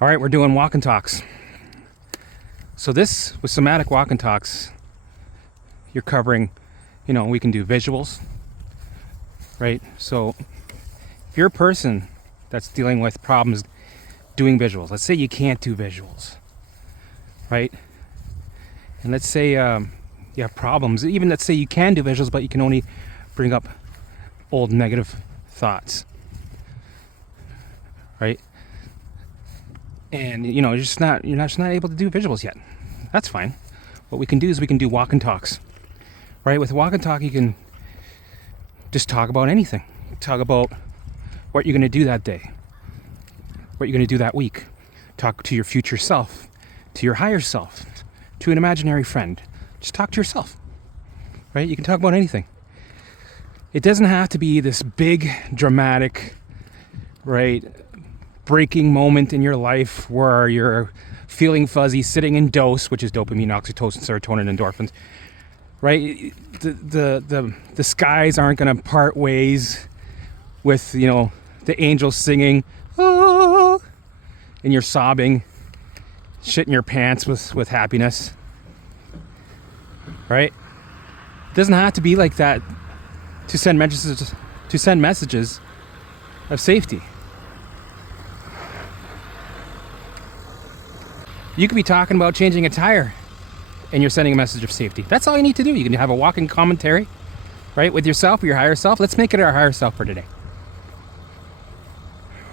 All right, we're doing walk and talks. So this, with somatic walk and talks, you're covering, we can do visuals, right? So if you're a person that's dealing with problems doing visuals, let's say you can't do visuals, right? And let's say you have problems, even let's say you can do visuals, but you can only bring up old negative thoughts, right? And you're just not able to do visuals yet. That's fine. What we can do is we can do walk and talks, right? With walk and talk, you can just talk about anything. Talk about what you're going to do that day, what you're going to do that week. Talk to your future self, to your higher self, to an imaginary friend. Just talk to yourself, right? You can talk about anything. It doesn't have to be this big, dramatic, right, breaking moment in your life where you're feeling fuzzy, sitting in dose, which is dopamine, oxytocin, serotonin, endorphins, right? The skies aren't going to part ways with, the angels singing, oh, and you're sobbing, shitting your pants with happiness, right? It doesn't have to be like that to send messages of safety. You could be talking about changing a tire and you're sending a message of safety. That's all you need to do. You can have a walking commentary, right, with yourself or your higher self. Let's make it our higher self for today,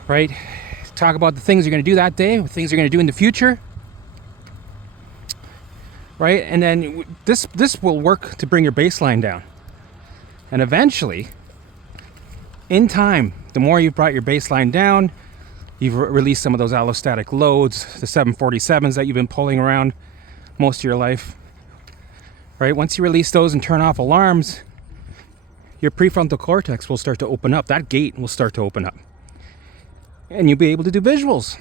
right? Talk about the things you're going to do that day, the things you're going to do in the future, right? And then this will work to bring your baseline down. And eventually, in time, the more you've brought your baseline down, you've released some of those allostatic loads, the 747s that you've been pulling around most of your life, right? Once you release those and turn off alarms, your prefrontal cortex will start to open up. That gate will start to open up. And you'll be able to do visuals.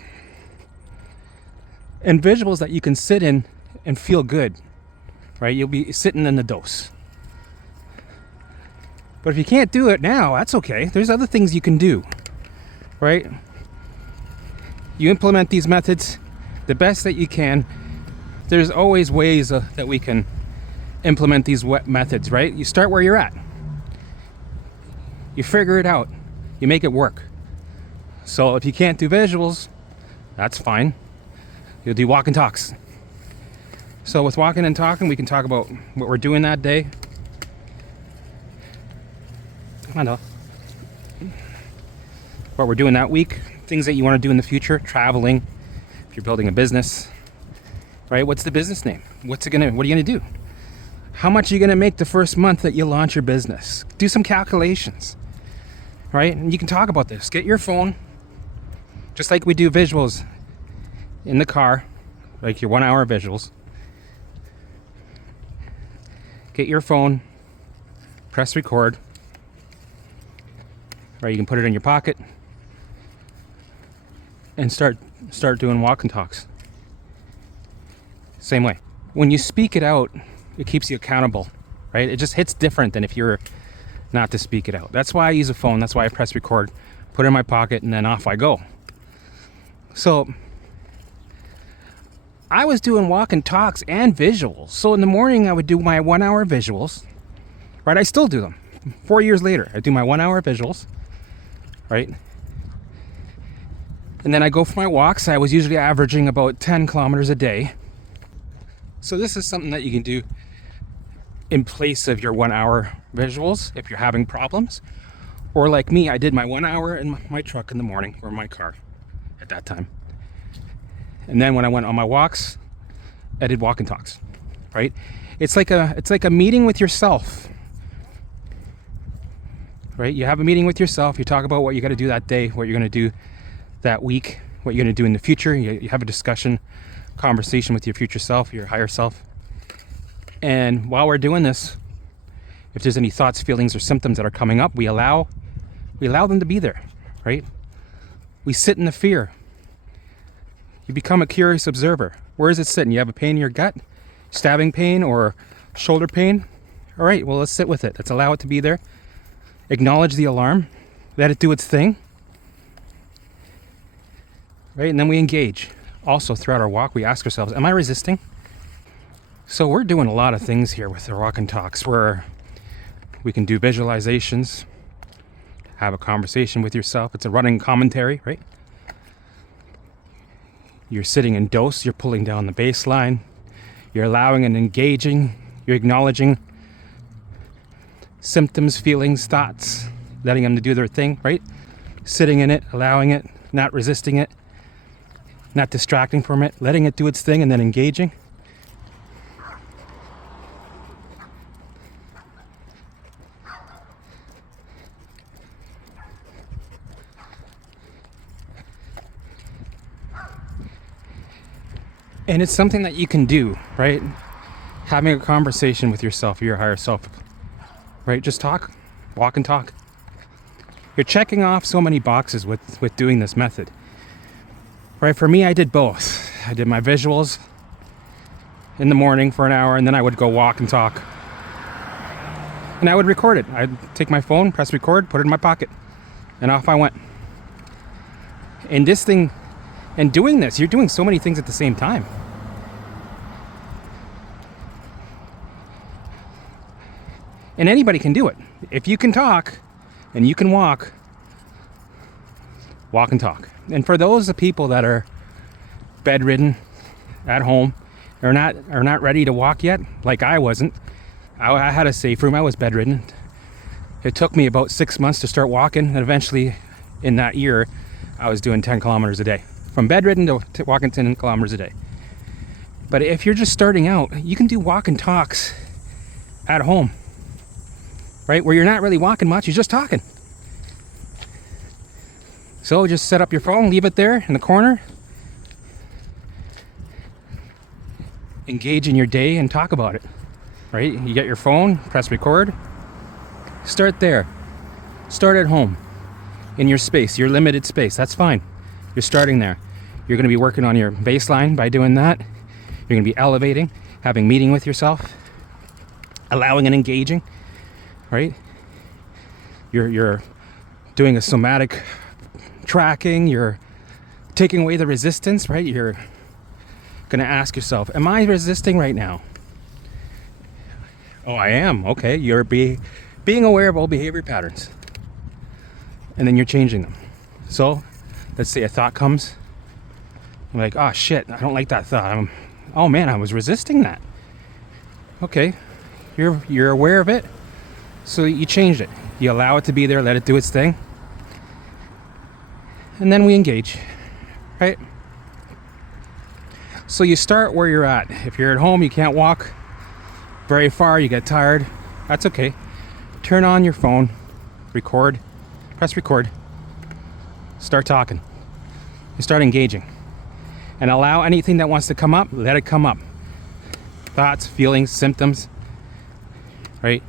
And visuals that you can sit in and feel good, right? You'll be sitting in the dose. But if you can't do it now, that's okay. There's other things you can do, right? You implement these methods the best that you can. There's always ways that we can implement these methods, right? You start where you're at. You figure it out. You make it work. So if you can't do visuals, that's fine. You'll do walk and talks. So with walking and talking, we can talk about what we're doing that day. Come on, what we're doing that week. Things that you want to do in the future, traveling, if you're building a business, right? What's the business name? What are you going to do? How much are you going to make the first month that you launch your business? Do some calculations, right? And you can talk about this. Get your phone, just like we do visuals in the car, like your 1 hour visuals. Get your phone, press record, right? You can put it in your pocket and start doing walk and talks. Same way. When you speak it out, it keeps you accountable, right? It just hits different than if you're not to speak it out. That's why I use a phone. That's why I press record, put it in my pocket, and then off I go. So I was doing walk and talks and visuals. So in the morning, I would do my 1 hour visuals, right? I still do them. 4 years later, I do my 1 hour visuals, right? And then I go for my walks. I was usually averaging about 10 kilometers a day. So this is something that you can do in place of your 1 hour visuals if you're having problems. Or like me, I did my 1 hour in my truck in the morning, or my car at that time. And then when I went on my walks, I did walk and talks, right? It's like a meeting with yourself, right? You have a meeting with yourself. You talk about what you got to do that day, what you're going to do that week, what you're going to do in the future. You have a conversation with your future self, your higher self. And while we're doing this, if there's any thoughts, feelings, or symptoms that are coming up, we allow them to be there, right? We sit in the fear. You become a curious observer. Where is it sitting? You have a pain in your gut, stabbing pain or shoulder pain? All right, well, let's sit with it. Let's allow it to be there. Acknowledge the alarm. Let it do its thing. right? And then we engage. Also, throughout our walk, we ask ourselves, am I resisting? So we're doing a lot of things here with the walk and talks where we can do visualizations, have a conversation with yourself. It's a running commentary, right? You're sitting in dose, you're pulling down the baseline, you're allowing and engaging, you're acknowledging symptoms, feelings, thoughts, letting them to do their thing, right? Sitting in it, allowing it, not resisting it, not distracting from it, letting it do its thing, and then engaging. And it's something that you can do, right? Having a conversation with yourself, your higher self, right? Just talk, walk and talk. You're checking off so many boxes with doing this method, right? For me, I did both. I did my visuals in the morning for an hour, and then I would go walk and talk. And I would record it. I'd take my phone, press record, put it in my pocket, and off I went. And this thing, and doing this, you're doing so many things at the same time. And anybody can do it. If you can talk and you can walk and talk. And for those people that are bedridden at home, are not ready to walk yet, like I wasn't. I had a safe room. I was bedridden. It took me about 6 months to start walking, and eventually in that year I was doing 10 kilometers a day. From bedridden to walking 10 kilometers a day. But if you're just starting out, you can do walk and talks at home, right? Where you're not really walking much, you're just talking. So just set up your phone, leave it there in the corner. Engage in your day and talk about it, right? You get your phone, press record. Start there. Start at home, in your space, your limited space. That's fine. You're starting there. You're going to be working on your baseline by doing that. You're going to be elevating, having meeting with yourself, allowing and engaging, right? You're doing a somatic tracking. You're taking away the resistance, right? You're going to ask yourself, am I resisting right now? Oh, I am. Okay. You're being aware of all behavior patterns. And then you're changing them. So let's say a thought comes. I'm like, oh shit, I don't like that thought. Oh man, I was resisting that. Okay, you're aware of it, so you changed it. You allow it to be there, let it do its thing, and then we engage, right? So you start where you're at. If you're at home, you can't walk very far, you get tired, that's okay. Turn on your phone, record, press record, start talking. You start engaging. And allow anything that wants to come up, let it come up. Thoughts, feelings, symptoms, right?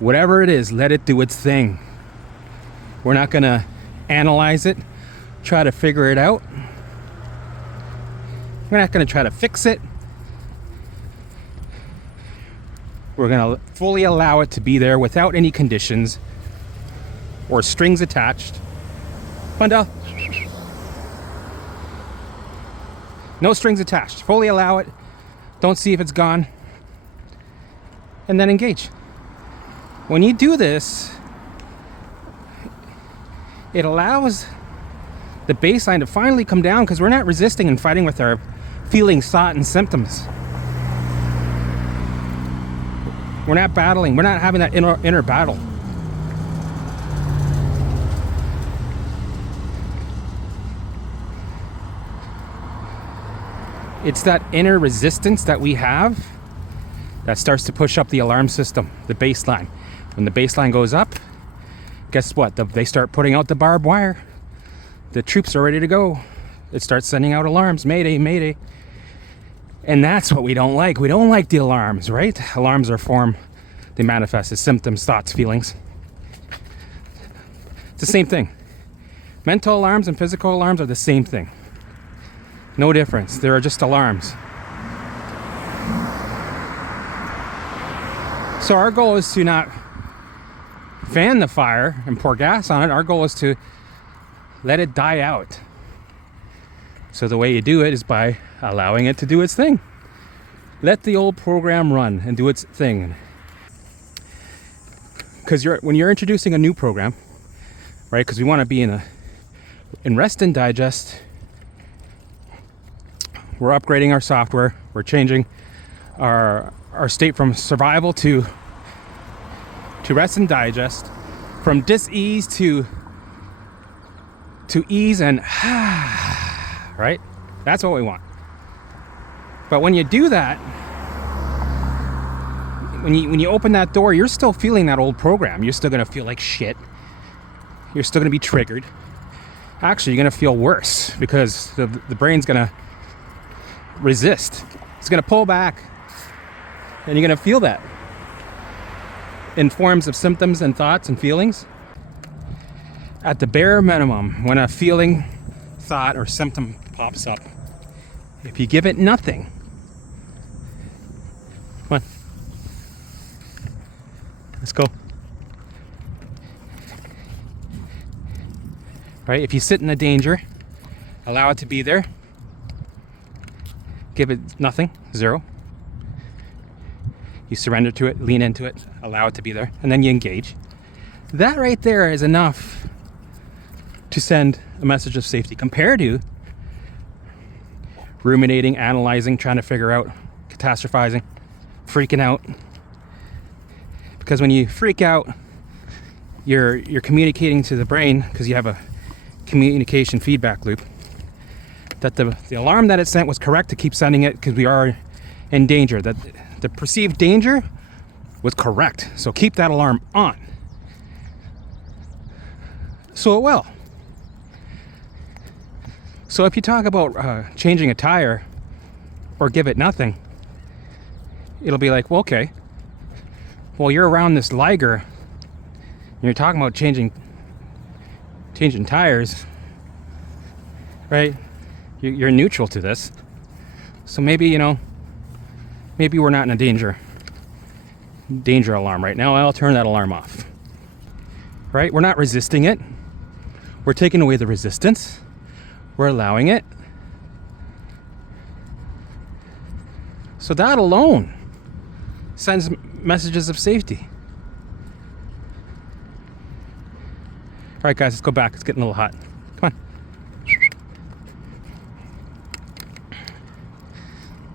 Whatever it is, let it do its thing. We're not gonna analyze it, try to figure it out. We're not gonna try to fix it. We're gonna fully allow it to be there without any conditions or strings attached. Bundle. No strings attached. Fully allow it. Don't see if it's gone. And then engage. When you do this, it allows the baseline to finally come down because we're not resisting and fighting with our feelings, thought, and symptoms. We're not battling. We're not having that inner battle. It's that inner resistance that we have that starts to push up the alarm system, the baseline. When the baseline goes up, guess what? They start putting out the barbed wire. The troops are ready to go. It starts sending out alarms, mayday, mayday. And that's what we don't like. We don't like the alarms, right? Alarms are form, they manifest as symptoms, thoughts, feelings. It's the same thing. Mental alarms and physical alarms are the same thing. No difference. They are just alarms. So our goal is to not fan the fire and pour gas on it. Our goal is to let it die out. So the way you do it is by allowing it to do its thing. Let the old program run and do its thing. Because when you're introducing a new program, right? Because we want to be in rest and digest. We're upgrading our software. We're changing our state from survival to rest and digest, from dis-ease to ease and right? That's what we want. But when you do that, when you open that door, you're still feeling that old program. You're still gonna feel like shit. You're still gonna be triggered. Actually, you're gonna feel worse because the brain's gonna resist. It's gonna pull back, and you're gonna feel that in forms of symptoms and thoughts and feelings. At the bare minimum, when a feeling, thought, or symptom pops up, if you give it nothing, come on, let's go. Right? If you sit in a danger, allow it to be there. Give it nothing, zero. You surrender to it, lean into it, allow it to be there, and then you engage. That right there is enough to send a message of safety compared to ruminating, analyzing, trying to figure out, catastrophizing, freaking out. Because when you freak out, you're communicating to the brain, because you have a communication feedback loop, that the alarm that it sent was correct to keep sending it because we are in danger, that the perceived danger was correct. So keep that alarm on. So it will. So if you talk about changing a tire or give it nothing, it'll be like, well, okay, well, you're around this Liger and you're talking about changing tires, right? You're neutral to this. So maybe, maybe we're not in a danger alarm right now. I'll turn that alarm off. Right? We're not resisting it. We're taking away the resistance. We're allowing it. So that alone sends messages of safety. All right, guys, let's go back. It's getting a little hot. Come on.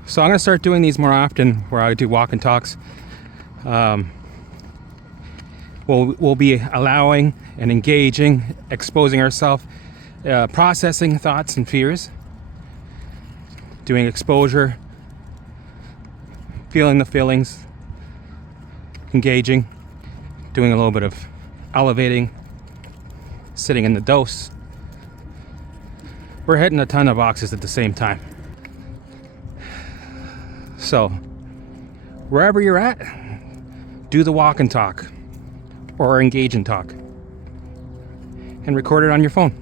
So I'm going to start doing these more often, where I do walk and talks. We'll be allowing and engaging, exposing ourselves, processing thoughts and fears, doing exposure, feeling the feelings, engaging, doing a little bit of elevating, sitting in the dose. We're hitting a ton of boxes at the same time. So, wherever you're at, do the walk and talk, or engage and talk, and record it on your phone.